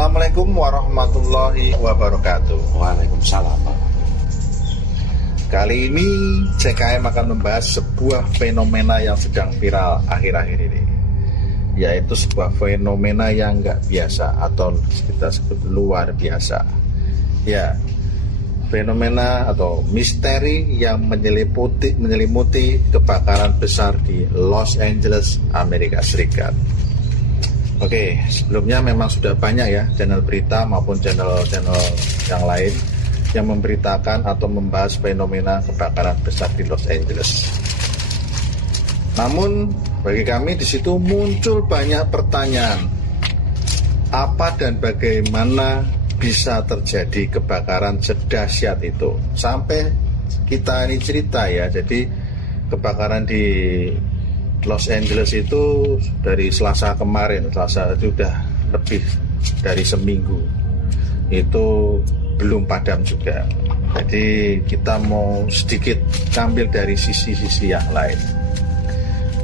Assalamualaikum warahmatullahi wabarakatuh. Waalaikumsalam. Kali ini CKM akan membahas sebuah fenomena yang sedang viral akhir-akhir ini, yaitu sebuah fenomena yang nggak biasa atau kita sebut luar biasa. Ya, fenomena atau misteri yang menyelimuti kebakaran besar di Los Angeles, Amerika Serikat. Oke, sebelumnya memang sudah banyak ya channel berita maupun channel-channel yang lain yang memberitakan atau membahas fenomena kebakaran besar di Los Angeles. Namun bagi kami di situ muncul banyak pertanyaan. Apa dan bagaimana bisa terjadi kebakaran sedahsyat itu? Sampai kita ini cerita ya, jadi kebakaran di Los Angeles itu dari Selasa kemarin, Selasa itu udah lebih dari seminggu, itu belum padam juga. Jadi kita mau sedikit ambil dari sisi-sisi yang lain.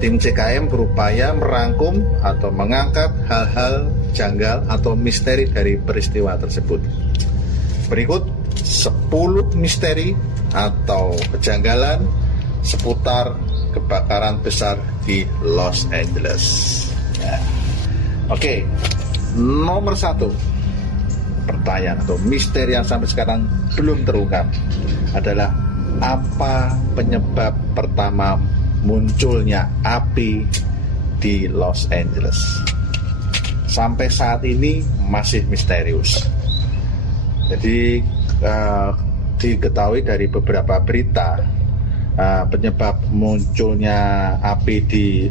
Tim CKM berupaya merangkum atau mengangkat hal-hal janggal atau misteri dari peristiwa tersebut. Berikut 10 misteri atau kejanggalan seputar kebakaran besar di Los Angeles. Ya. Oke, nomor 1 pertanyaan atau misteri yang sampai sekarang belum terungkap adalah apa penyebab pertama munculnya api di Los Angeles. Sampai saat ini masih misterius. Jadi diketahui dari beberapa berita penyebab munculnya api di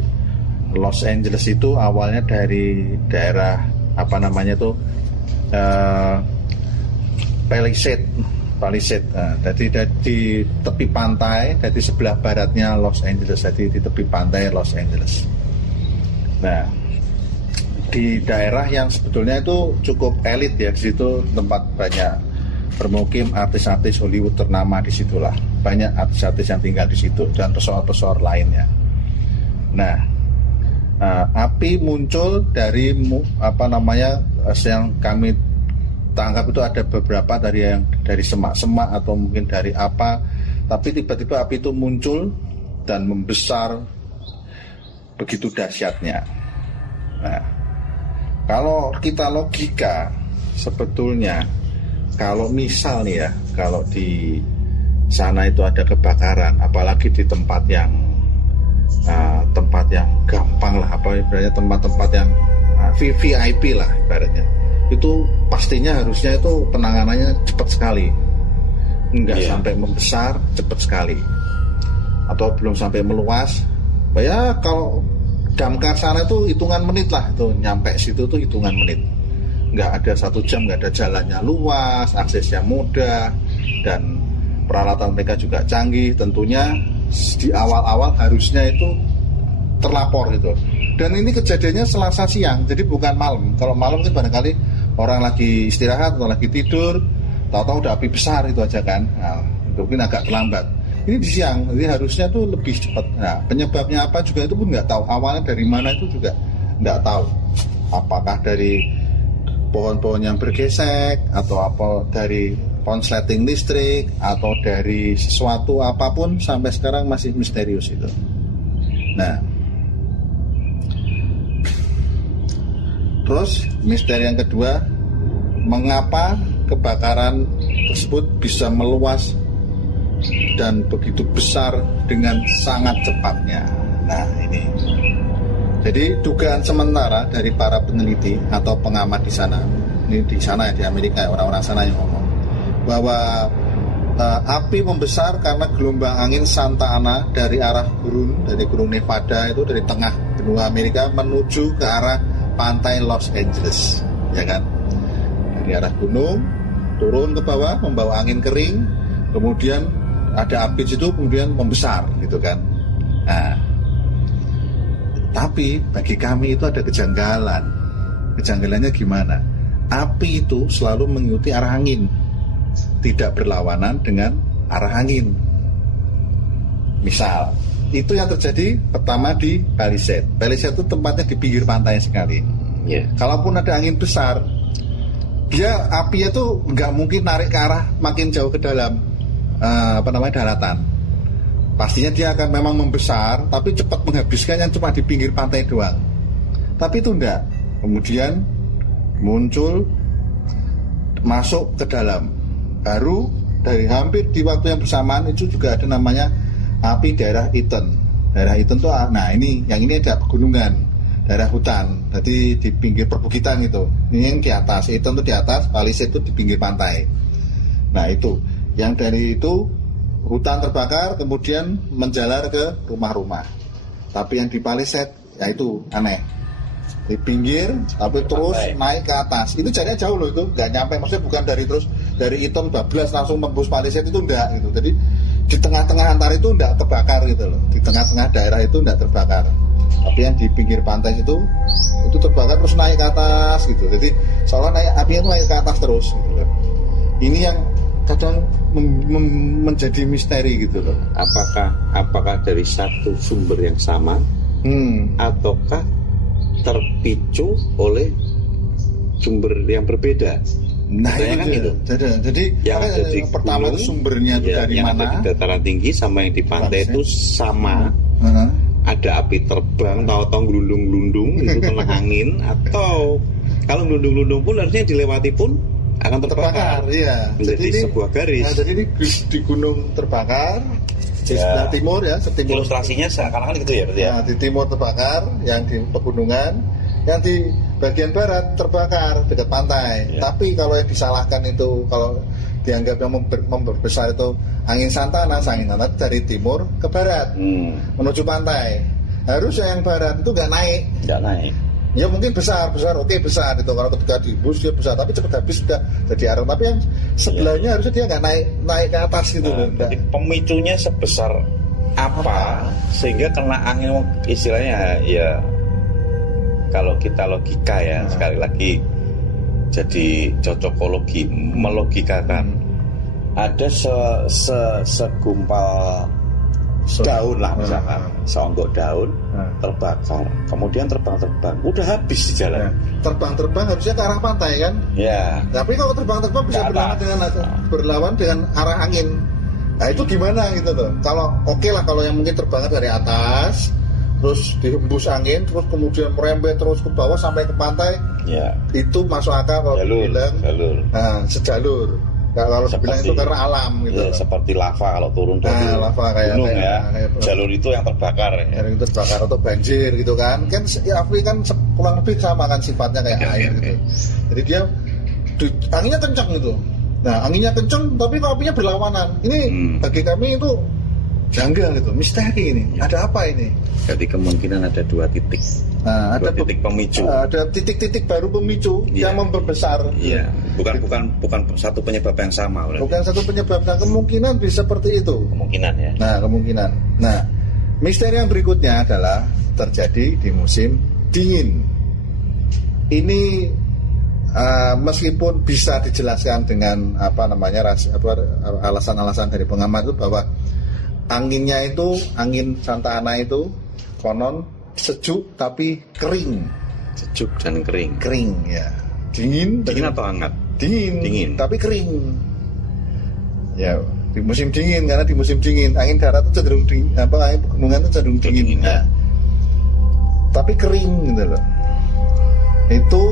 Los Angeles itu awalnya dari daerah Palisade. Jadi di tepi pantai, dari sebelah baratnya Los Angeles, jadi di tepi pantai Los Angeles. Nah, di daerah yang sebetulnya itu cukup elit ya, di situ tempat banyak bermukim artis-artis Hollywood ternama di situlah. Banyak artis-artis yang tinggal di situ dan pesohor-pesohor lainnya. Nah, api muncul dari yang kami tangkap itu ada beberapa dari semak-semak atau mungkin dari apa, tapi tiba-tiba api itu muncul dan membesar begitu dahsyatnya. Nah, kalau kita logika sebetulnya kalau misal nih ya, kalau di sana itu ada kebakaran, apalagi di tempat yang gampang lah, ibaratnya tempat-tempat yang VIP lah ibaratnya, itu pastinya harusnya itu penanganannya cepat sekali, nggak sampai membesar, cepat sekali, atau belum sampai meluas. Ya kalau damkar sana itu hitungan menit lah, tuh nyampe situ tuh hitungan menit. Nggak ada 1 jam, nggak ada jalannya luas, aksesnya mudah, dan peralatan mereka juga canggih. Tentunya di awal-awal harusnya itu terlapor gitu. Dan ini kejadiannya Selasa siang, jadi bukan malam. Kalau malam kan barangkali orang lagi istirahat atau lagi tidur, tahu-tahu udah api besar itu aja kan. Nah, mungkin agak terlambat. Ini di siang, jadi harusnya tuh lebih cepat. Nah, penyebabnya apa juga itu pun nggak tahu. Awalnya dari mana itu juga nggak tahu. Apakah dari pohon-pohon yang bergesek, atau apa dari konsleting listrik, atau dari sesuatu apapun, sampai sekarang masih misterius itu. Nah, terus misteri yang kedua, mengapa kebakaran tersebut bisa meluas dan begitu besar dengan sangat cepatnya. Nah, ini jadi dugaan sementara dari para peneliti atau pengamat di sana, ini di sana ya, di Amerika, orang-orang sana yang ngomong bahwa api membesar karena gelombang angin Santa Ana dari arah gunung Nevada, itu dari tengah benua Amerika menuju ke arah pantai Los Angeles, ya kan? Dari arah gunung turun ke bawah membawa angin kering, kemudian ada api situ, kemudian membesar gitu kan. Nah, tapi bagi kami itu ada kejanggalan. Kejanggalannya gimana? Api itu selalu mengikuti arah angin, tidak berlawanan dengan arah angin. Misal, itu yang terjadi pertama di Palisade. Palisade itu tempatnya di pinggir pantai sekali. Kalaupun ada angin besar, dia apinya tuh nggak mungkin narik ke arah makin jauh ke dalam daratan. Pastinya dia akan memang membesar, tapi cepat menghabiskan yang cuma di pinggir pantai doang. Tapi itu enggak. Kemudian muncul masuk ke dalam. Baru dari hampir di waktu yang bersamaan itu juga ada namanya api daerah Iten. Daerah Iten tuh, nah ini ada pegunungan, daerah hutan. Jadi di pinggir perbukitan itu. Ini yang di atas, Iten tuh di atas, Palisade itu di pinggir pantai. Nah itu, yang dari itu hutan terbakar kemudian menjalar ke rumah-rumah. Tapi yang di Palisade ya itu aneh, di pinggir tapi terus naik ke atas. Itu jaraknya jauh loh, itu nggak nyampe, maksudnya bukan dari Iton bablas langsung tembus Palisade, itu enggak gitu. Jadi di tengah-tengah antara itu enggak kebakar gitu loh, di tengah-tengah daerah itu enggak terbakar. Tapi yang di pinggir pantai itu terbakar terus naik ke atas gitu. Jadi seolah apinya itu naik ke atas terus gitu loh. Ini yang kadang menjadi misteri gitu loh. Apakah dari satu sumber yang sama ataukah terpicu oleh sumber yang berbeda? Nah itu kan jadi yang pertama itu sumbernya itu dari yang mana? Yang di dataran tinggi sama yang di pantai itu sama. Ada api terbang, tahu-tahu gelundung-gelundung itu kena angin, atau kalau gelundung-gelundung pun harusnya dilewati pun akan terbakar. Iya. Menjadi sebuah garis. Nah, jadi ini di gunung terbakar di sebelah timur ya, setimur. Ilustrasinya seakan-akan gitu ya, berarti ya. Nah, di timur terbakar, yang di pegunungan, yang di bagian barat terbakar dekat pantai. Ya. Tapi kalau yang disalahkan itu, kalau dianggap yang membesar itu angin Santana dari timur ke barat menuju pantai. Harusnya yang barat itu nggak naik. Ya mungkin besar, oke besar itu kalau ketika dihembus dia besar, tapi cepat habis sudah jadi arang. Tapi yang sebelahnya harusnya dia nggak naik ke atas gitu. Jadi pemicunya sebesar apa sehingga kena angin, istilahnya ya kalau kita logika ya sekali lagi jadi cocokologi, melogikakan ada segumpal daun lah misalkan, seonggok daun terbakar, kemudian terbang udah habis di jalan. Terbang harusnya ke arah pantai kan? Ya. Tapi kalau terbang bisa berlawan dengan arah angin. Nah itu gimana gitu loh? Kalau oke lah kalau yang mungkin terbang dari atas, terus dihembus angin, terus kemudian merembet terus ke bawah sampai ke pantai. Ya. Itu masuk akal kalau dibilang sejalur. Kalau dibilang itu karena alam gitu. Ya, seperti lava kalau turun dari lava gunung kayak jalur itu yang terbakar ya. Jalur itu terbakar atau banjir gitu kan. Kan api kan kurang lebih sama kan sifatnya kayak air gitu. Jadi dia anginnya kencang gitu. Nah, anginnya kencang tapi kok apinya berlawanan. Ini bagi kami itu janggal gitu, misteri ini. Ada apa ini? Jadi kemungkinan ada dua titik. Nah, ada titik pemicu. Ada titik-titik baru pemicu yang memperbesar. Iya, bukan satu penyebab yang sama. Berarti. Bukan satu penyebab. Nah, kemungkinan bisa seperti itu. Kemungkinan ya. Kemungkinan. Nah, misteri yang berikutnya adalah terjadi di musim dingin. Ini meskipun bisa dijelaskan dengan alasan-alasan dari pengamat itu bahwa anginnya itu, angin Santa Ana itu konon sejuk tapi kering. Sejuk dan kering. Kering ya. Dingin atau hangat? Dingin. Tapi kering. Ya, di musim dingin, karena di musim dingin angin darat itu cenderung dingin, angin pegunungan itu cenderung dingin. Ya. Tapi kering gitu loh. Itu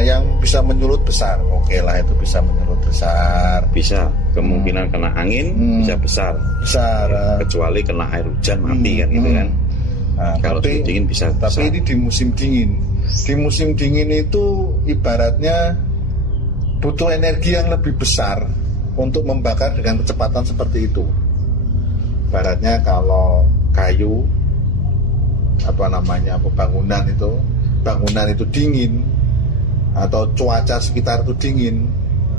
yang bisa menyulut besar. Oke lah, itu bisa menyulut besar. Bisa. Kemungkinan kena angin bisa besar. Kecuali kena air hujan mati kan gitu kan. Nah, kalau dingin bisa. Tapi ini di musim dingin. Di musim dingin itu ibaratnya butuh energi yang lebih besar untuk membakar dengan kecepatan seperti itu. Ibaratnya kalau kayu bangunan itu dingin atau cuaca sekitar itu dingin,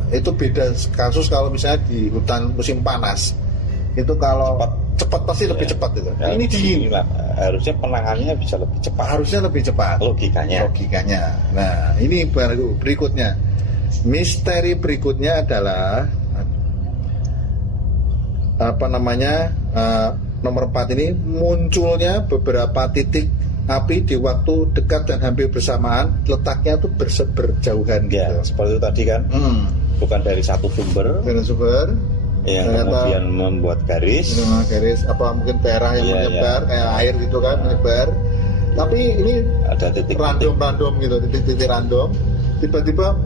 itu beda kasus kalau misalnya di hutan musim panas. Itu kalau cepat pasti lebih cepat itu. Ya, ini dingin. Harusnya penanganannya bisa lebih cepat. Harusnya lebih cepat. Logikanya. Nah, ini baru berikutnya. Misteri berikutnya adalah nomor 4 ini munculnya beberapa titik api di waktu dekat dan hampir bersamaan, letaknya tuh berjauhan gitu. Ya, seperti itu tadi kan. Bukan dari satu sumber. Dari sumber yang kemudian membuat garis. Garis apa mungkin daerah yang menyebar kayak air gitu kan, menyebar. Tapi ini ada titik random gitu, titik-titik random. Tiba-tiba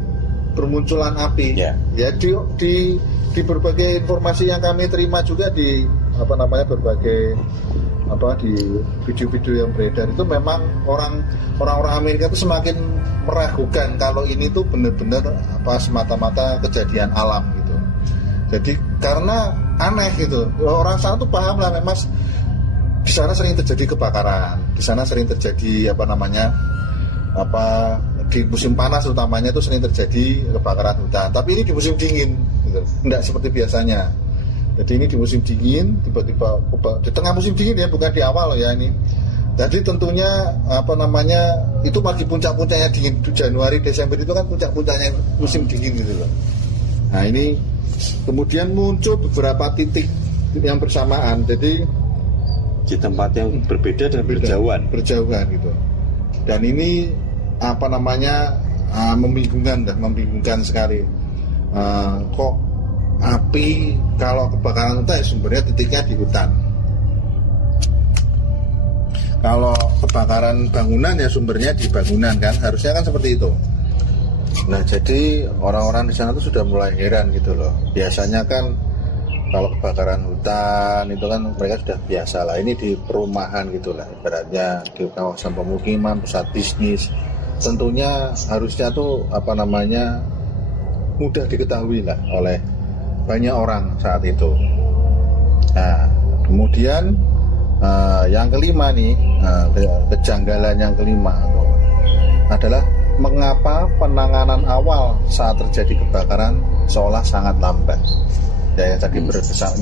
bermunculan api. Ya di berbagai informasi yang kami terima juga di berbagai di video-video yang beredar itu memang orang-orang Amerika itu semakin meragukan kalau ini tuh benar-benar semata-mata kejadian alam gitu. Jadi karena aneh gitu, orang sana tuh paham lah memang di sana sering terjadi kebakaran, di sana sering terjadi di musim panas utamanya itu sering terjadi kebakaran hutan. Tapi ini di musim dingin, gitu. Nggak seperti biasanya. Jadi ini di musim dingin, tiba-tiba di tengah musim dingin ya, bukan di awal ya ini. Jadi tentunya itu lagi puncak-puncaknya dingin. Januari, Desember itu kan puncak-puncaknya musim dingin gitu loh. Nah ini kemudian muncul beberapa titik yang bersamaan. Jadi di tempat yang berbeda dan berjauhan gitu. Dan ini membingungkan sekali. Kok api kalau kebakaran hutan ya sumbernya titiknya di hutan. Kalau kebakaran bangunan ya sumbernya di bangunan kan, harusnya kan seperti itu. Nah jadi orang-orang di sana tuh sudah mulai heran gitu loh. Biasanya kan kalau kebakaran hutan itu kan mereka sudah biasa lah. Ini di perumahan gitulah, ibaratnya di kawasan pemukiman, pusat bisnis. Tentunya harusnya tuh mudah diketahui lah oleh banyak orang saat itu. Nah, kemudian yang kelima nih, kejanggalan yang kelima adalah mengapa penanganan awal saat terjadi kebakaran seolah sangat lambat. Ya yang tadi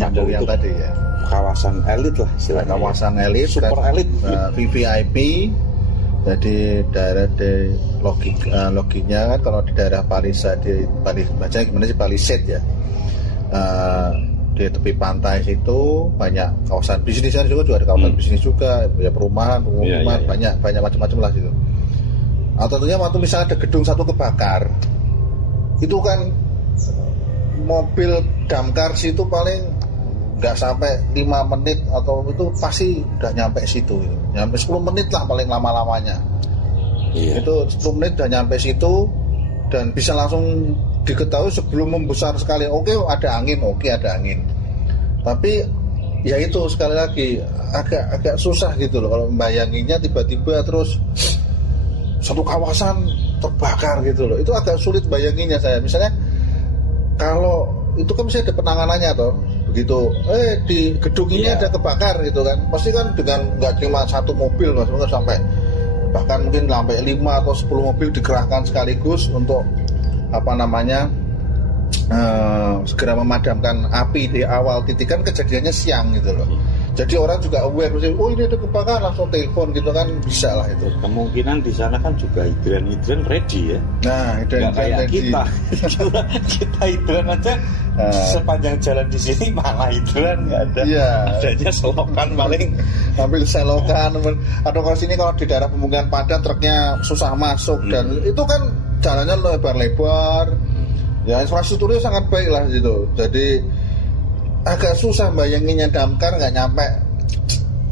nyambung yang tadi ya. Kawasan elit lah istilahnya. Kawasan elit, super elit, VVIP. Jadi daerah loginya kan kalau di daerah Palisade ya. Di tepi pantai situ banyak kawasan bisnis juga ada kawasan bisnis juga, ya perumahan, pemukiman, banyak macam-macam lah situ. Atau tentunya waktu misalnya ada gedung satu kebakar, itu kan mobil damkar situ paling nggak sampai 5 menit atau itu pasti udah nyampe situ, nyampe 10 menit lah paling lama-lamanya. Itu 10 menit udah nyampe situ dan bisa langsung diketahui sebelum membesar sekali. Oke ada angin. Tapi ya itu sekali lagi agak susah gitu loh kalau membayanginya tiba-tiba terus satu kawasan terbakar gitu loh. Itu agak sulit bayanginya saya. Misalnya kalau itu kan bisa ada penanganannya toh, begitu di gedung ini ada kebakar gitu kan, pasti kan dengan nggak cuma satu mobil mas, sampai bahkan mungkin sampai 5 atau 10 mobil dikerahkan sekaligus untuk segera memadamkan api di awal titik. Kan kejadiannya siang gitu loh, jadi orang juga aware, oh ini ada kebakaran, langsung telepon gitu kan, bisa lah itu. Kemungkinan di sana kan juga hidran ready ya. Nah, hidran kayak ready. kita hidran aja sepanjang jalan di sini malah hidran nggak ada. Iya. Adanya selokan paling ambil selokan. Atau kalau sini kalau di daerah pemukiman padat truknya susah masuk dan itu kan jalannya lebar-lebar. Ya infrastrukturnya sangat baik lah gitu. Jadi agak susah bayanginnya, damkar nggak nyampe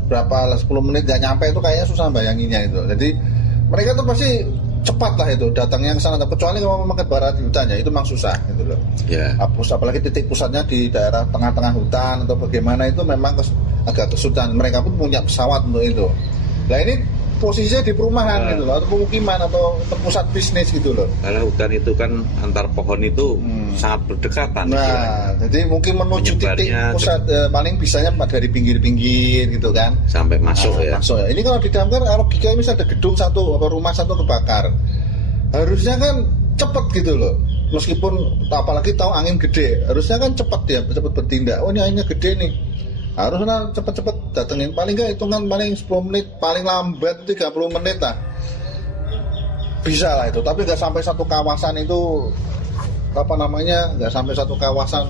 berapa 10 menit nggak nyampe, itu kayaknya susah bayanginnya itu. Jadi mereka tuh pasti cepat lah itu datangnya ke sana, kecuali kalau memang ke barat hutan ya itu memang susah gitu loh. Apalagi titik pusatnya di daerah tengah-tengah hutan atau bagaimana itu memang agak kesulitan. Mereka pun punya pesawat untuk itu. Nah ini posisinya di perumahan gitu loh, atau pemukiman atau pusat bisnis gitu loh. Karena hutan itu kan antar pohon itu sangat berdekatan. Nah, jadi mungkin menuju titik pusat paling bisanya dari pinggir-pinggir gitu kan. Sampai masuk ya. Masuk ya. Ini kalau di damkar logikanya misalnya ada gedung satu atau rumah satu kebakar, harusnya kan cepet gitu loh. Meskipun apalagi tahu angin gede, harusnya kan cepet bertindak. Oh ini anginnya gede nih, harusnya cepet-cepet datengin. Paling nggak hitungan paling 10 menit, paling lambat 30 menit lah bisa lah itu. Tapi nggak sampai satu kawasan itu nggak sampai satu kawasan,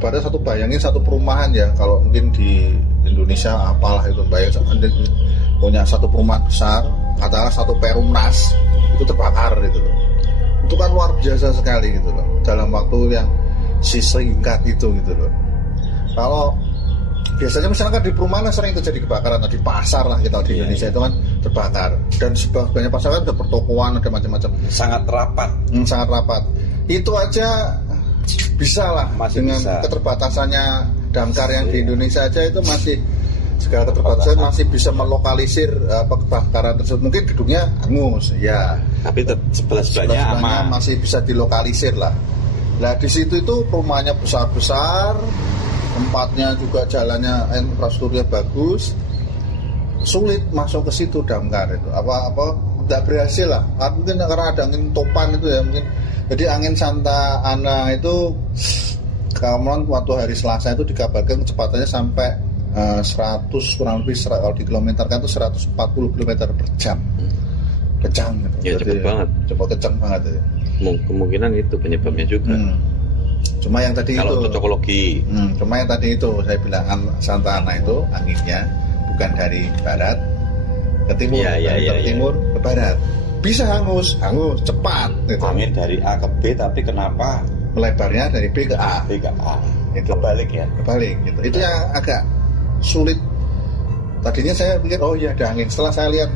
pada bayangin satu perumahan ya. Kalau mungkin di Indonesia apalah itu, punya satu perumahan besar, katakanlah satu Perumnas itu terbakar gitu loh. Itu kan luar biasa sekali gitu loh, dalam waktu yang singkat itu gitu loh. Kalau biasanya misalkan di perumahan sering terjadi kebakaran, atau di pasar lah kita di Indonesia itu kan terbakar, dan banyak pasar kan ada pertokoan, ada macam-macam, sangat rapat. Sangat rapat. Itu aja bisa lah, masih dengan bisa. keterbatasannya damkar yang di Indonesia aja itu masih segala keterbatasan masih bisa melokalisir kebakaran tersebut. Mungkin gedungnya hangus ya, tapi sebelah-sebelahnya aman, masih bisa dilokalisir lah. Nah di situ itu rumahnya besar-besar, tempatnya juga jalannya, infrastrukturnya bagus, sulit masuk ke situ damkar itu apa tidak berhasil lah. Mungkin karena ada angin topan itu ya, mungkin. Jadi angin Santa Ana itu kemudian waktu hari Selasa itu dikabarkan kecepatannya sampai 100 kurang lebih, kalau dikilometerkan itu 140 km per jam. Kencang gitu. Ya cepet banget. Cepet kencang banget ya. Kemungkinan itu penyebabnya juga. Cuma yang tadi kalau itu cocokologi. Cuma yang tadi itu saya bilang Santa Ana itu anginnya bukan dari barat ke timur, dari timur ke barat. Bisa hangus cepat gitu. Angin dari A ke B, tapi kenapa melebarnya dari B ke A? B ke A. Itu Kebalik ya. Kebalik gitu. Itu yang agak sulit. Tadinya saya pikir oh iya ada angin. Setelah saya lihat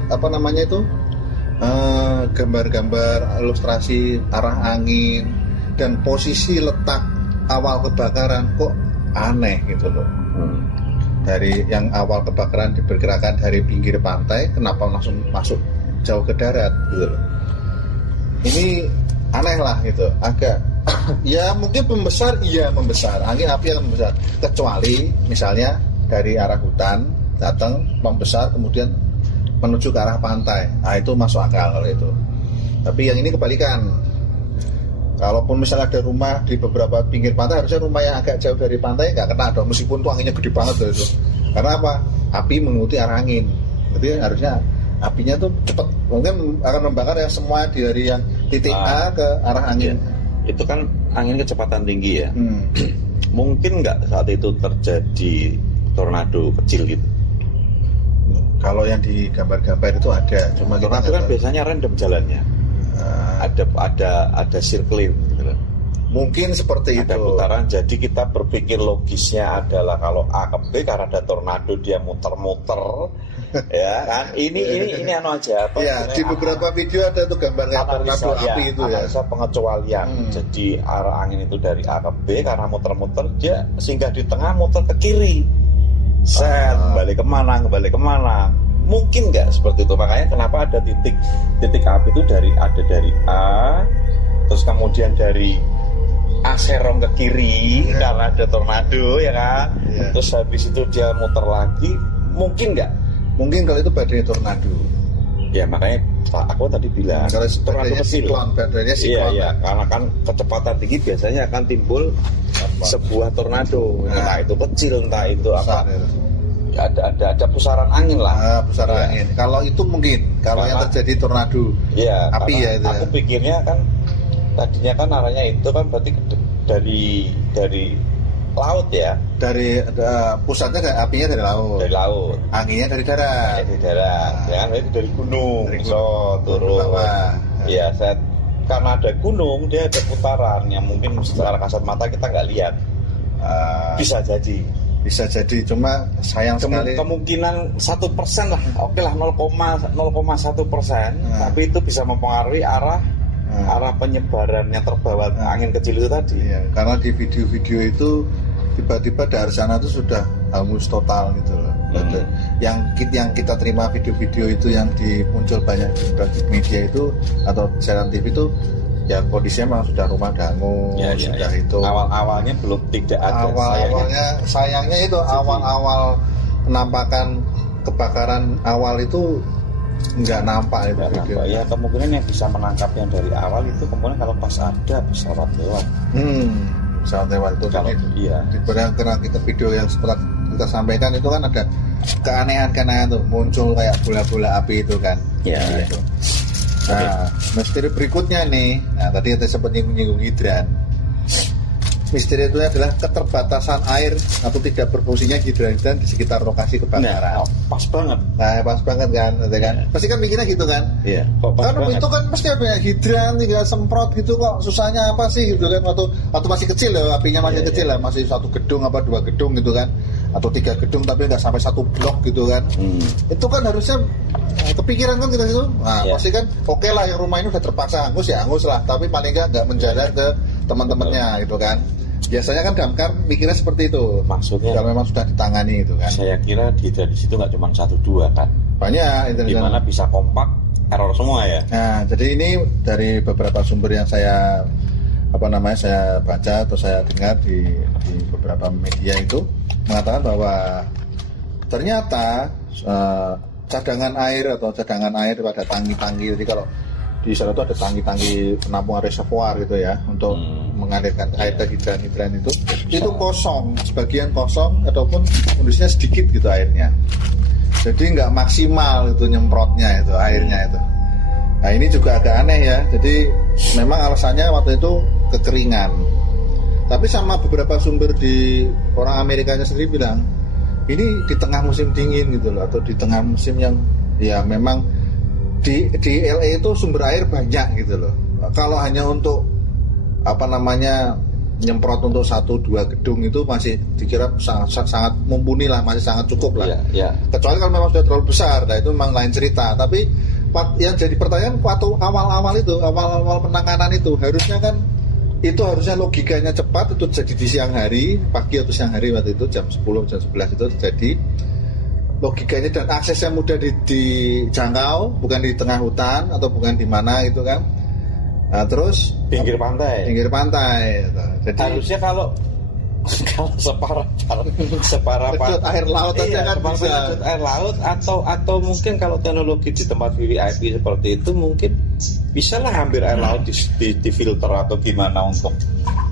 gambar-gambar ilustrasi arah angin dan posisi letak awal kebakaran kok aneh gitu loh. Dari yang awal kebakaran diperkirakan dari pinggir pantai, kenapa langsung masuk jauh ke darat gitu loh. Ini aneh lah gitu, agak ya mungkin membesar, angin api akan membesar, kecuali misalnya dari arah hutan datang membesar kemudian menuju ke arah pantai, nah itu masuk akal kalau itu. Tapi yang ini kebalikan. Kalaupun misalnya ada rumah di beberapa pinggir pantai, harusnya rumah yang agak jauh dari pantai nggak kena dong, meskipun tuh anginnya gede banget loh itu. Karena apa? Api mengikuti arah angin. Jadi harusnya apinya tuh cepat, mungkin akan membakar ya semua dari yang titik A ke arah angin. Itu kan angin kecepatan tinggi ya. Mungkin nggak saat itu terjadi tornado kecil gitu? Kalau yang di gambar-gambar itu ada, cuma tornado kan biasanya random jalannya. Ada circling gitu. Mungkin seperti ada itu. Putaran. Jadi kita berpikir logisnya adalah kalau A ke B, karena ada tornado dia muter-muter, ya kan? Ini anu aja. Ya, di beberapa video ada tuh gambar tornado api itu ya. Analisa pengecualian. Jadi arah angin itu dari A ke B, karena muter-muter dia singgah di tengah, muter ke kiri. Kembali kemana? Mungkin nggak seperti itu. Makanya kenapa ada titik api itu ada dari A, terus kemudian dari A serong ke kiri karena ada tornado ya kan. Terus habis itu dia muter lagi. Mungkin nggak? Mungkin kalau itu badai tornado. Ya makanya aku tadi bilang kalau tornado badainya siklon. Iya, karena kan kecepatan tinggi biasanya akan timbul sebuah tornado. Entah itu kecil, entah itu apa. Ya, ada pusaran angin lah. Pusaran angin. Kalau itu mungkin, kalau yang terjadi tornado api ya itu. Aku pikirnya kan tadinya kan arahnya itu kan berarti dari laut ya. Dari pusatnya apinya dari laut. Dari laut. Anginnya dari darat. Dari darat. Ya kan itu dari gunung. Turun. Iya, karena ada gunung dia ada putaran yang mungkin secara kasat mata kita nggak lihat. Bisa jadi, cuma sayang sekali kemungkinan 1% lah, oke lah 0,1%, tapi itu bisa mempengaruhi arah penyebaran yang terbawa angin kecil itu tadi. Iya, karena di video-video itu tiba-tiba dari sana itu sudah hangus total gitu loh. Yang kita terima video-video itu yang muncul banyak di media itu atau siaran TV itu ya kondisinya memang sudah rumah dangu, sudah itu. Awal-awalnya belum tidak ada. Sayangnya itu awal-awal penampakan kebakaran awal itu nggak nampak itu video. Ya kemungkinan yang bisa menangkap yang dari awal itu kemudian kalau pas ada pesawat lewat. Pesawat lewat itu. Karena kita video yang setelah kita sampaikan itu kan ada keanehan-keanehan tuh muncul kayak bola-bola api itu kan. Gitu. Nah, misteri berikutnya nih. Nah, tadi kita sempat nyinggung hidran. misteri itu adalah keterbatasan air atau tidak berfungsinya hidran di sekitar lokasi kebakaran. Nah, pas banget. Nah, pas banget kan, kan? Pasti kan mikirnya gitu kan? Iya. Kok pas Karena banget? itu kan pasti ada hidran, tinggal semprot gitu kok. Susahnya apa sih gitu kan? Atau masih kecil ya, apinya masih kecil lah, masih 1 gedung apa 2 gedung gitu kan? Atau 3 gedung tapi nggak sampai 1 blok gitu kan? Itu kan harusnya kepikiran kan kita gitu. Nah, pasti kan oke lah yang rumah ini udah terpaksa hangus ya hangus lah, tapi paling nggak menjalar ke teman-temannya gitu kan. Biasanya kan damkar mikirnya seperti itu. Maksudnya kalau memang sudah ditangani itu kan. Saya kira di situ nggak cuma 1-2 kan. Banyak itu Di mana bisa kompak error semua ya. Nah, jadi ini dari beberapa sumber yang saya saya baca atau saya dengar di beberapa media itu mengatakan bahwa ternyata cadangan air pada tangki-tangki. Jadi kalau di sana itu ada tangki-tangki penampungan reservoir gitu ya untuk mengalirkan air ke hidran itu kosong, sebagian kosong ataupun kondisinya sedikit gitu airnya. Jadi nggak maksimal itu nyemprotnya itu airnya itu. Nah ini juga agak aneh ya. Jadi memang alasannya waktu itu kekeringan. Tapi sama beberapa sumber di orang Amerikanya sendiri bilang ini di tengah musim dingin gitu loh, atau di tengah musim yang ya memang di LA itu sumber air banyak gitu loh. Kalau hanya untuk nyemprot untuk 1-2 gedung itu masih dikira sangat mumpuni lah, masih sangat cukup lah. Ya. Kecuali kalau memang sudah terlalu besar, nah itu memang lain cerita. Tapi yang jadi pertanyaan waktu awal penanganan itu harusnya logikanya cepat, itu terjadi di siang hari, pagi atau siang hari waktu itu jam 10 jam 11 itu terjadi. Logikanya dan aksesnya mudah dijangkau, bukan di tengah hutan atau bukan di mana gitu kan. Nah, terus Pinggir pantai. Gitu. Jadi Harusnya kalau separah sedot air laut aja kan bisa. sedot air laut atau mungkin kalau teknologi di tempat VIP seperti itu mungkin bisa lah ambil air laut di filter atau gimana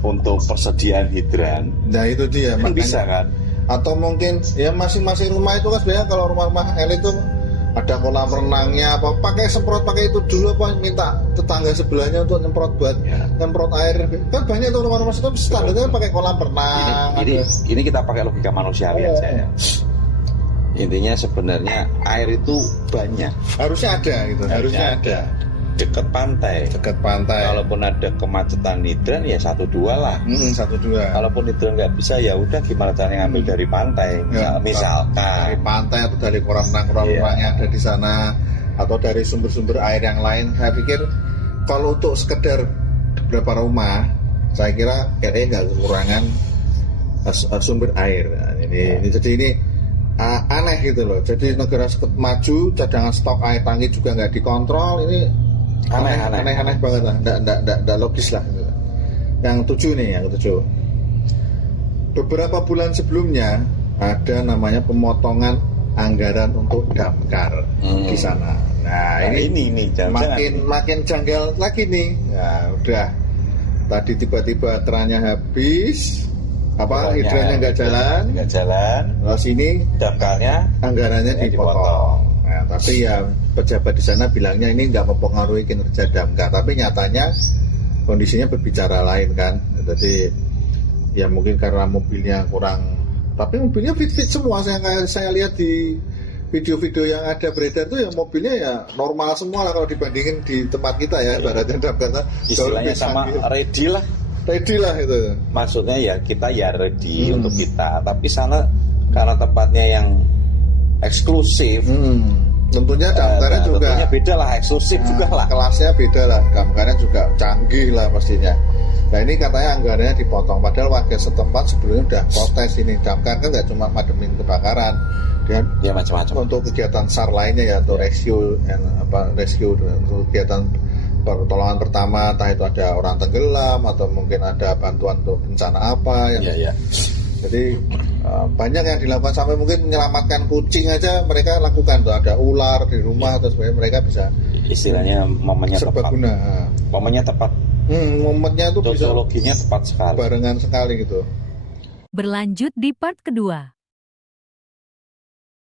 untuk persediaan hidran. Nah itu dia Kan makanya. bisa kan? Atau mungkin ya masing-masing rumah itu kan sebenarnya kalau rumah-rumah elit itu ada kolam renangnya apa pakai itu dulu apa minta tetangga sebelahnya untuk nyemprot air kan banyak tuh rumah-rumah itu standarnya pakai kolam renang. Ini kita pakai logika manusiawi aja ya. Intinya sebenarnya air itu banyak. Harusnya ada gitu, harusnya ada. Dekat pantai. Kalaupun ada kemacetan hidran ya 1-2 lah. 1-2. Kalaupun hidran nggak bisa ya udah gimana caranya ngambil dari pantai. Misalkan dari pantai atau dari kolam renang yang ada di sana atau dari sumber-sumber air yang lain. Saya pikir kalau untuk sekedar beberapa rumah, saya kira kayaknya nggak kekurangan sumber air. Nah, jadi ini aneh gitu loh. Jadi negara maju cadangan stok air tangki juga nggak dikontrol. Ini aneh banget lah, nggak logis lah gitu. Yang 7 beberapa bulan sebelumnya ada namanya pemotongan anggaran untuk damkar di sana. Nah ini makin janggal lagi nih. Nah udah tadi tiba-tiba kerannya habis, hidrannya nggak jalan, terus ini damkarnya anggarannya dipotong. Nah, tapi ya pejabat di sana bilangnya ini nggak mempengaruhi kinerja damkar, tapi nyatanya kondisinya berbicara lain kan. Jadi ya mungkin karena mobilnya kurang, tapi mobilnya fit semua. Saya lihat di video-video yang ada beredar tuh ya mobilnya ya normal semua lah kalau dibandingin di tempat kita ya. Ibaratnya damkar istilahnya sama ready lah itu. Maksudnya ya kita ya ready untuk kita, tapi sana karena tempatnya yang eksklusif. Tentunya damkarnya juga tentunya beda lah, eksklusif juga lah. Kelasnya beda lah, damkarnya juga canggih lah pastinya. Nah ini katanya anggarannya dipotong, padahal warga setempat sebelumnya udah protes ini. Damkar kan nggak cuma mademin kebakaran, dia ya macam-macam untuk kegiatan SAR lainnya ya, untuk rescue untuk kegiatan pertolongan pertama, entah itu ada orang tenggelam atau mungkin ada bantuan untuk bencana apa yang jadi banyak yang dilakukan, sampai mungkin menyelamatkan kucing aja mereka lakukan tuh. Ada ular di rumah atau sebenarnya mereka bisa istilahnya momennya serbaguna. Momennya tepat. Momennya itu bisa teknologinya tepat sekali. Barengan sekali gitu. Berlanjut di part kedua.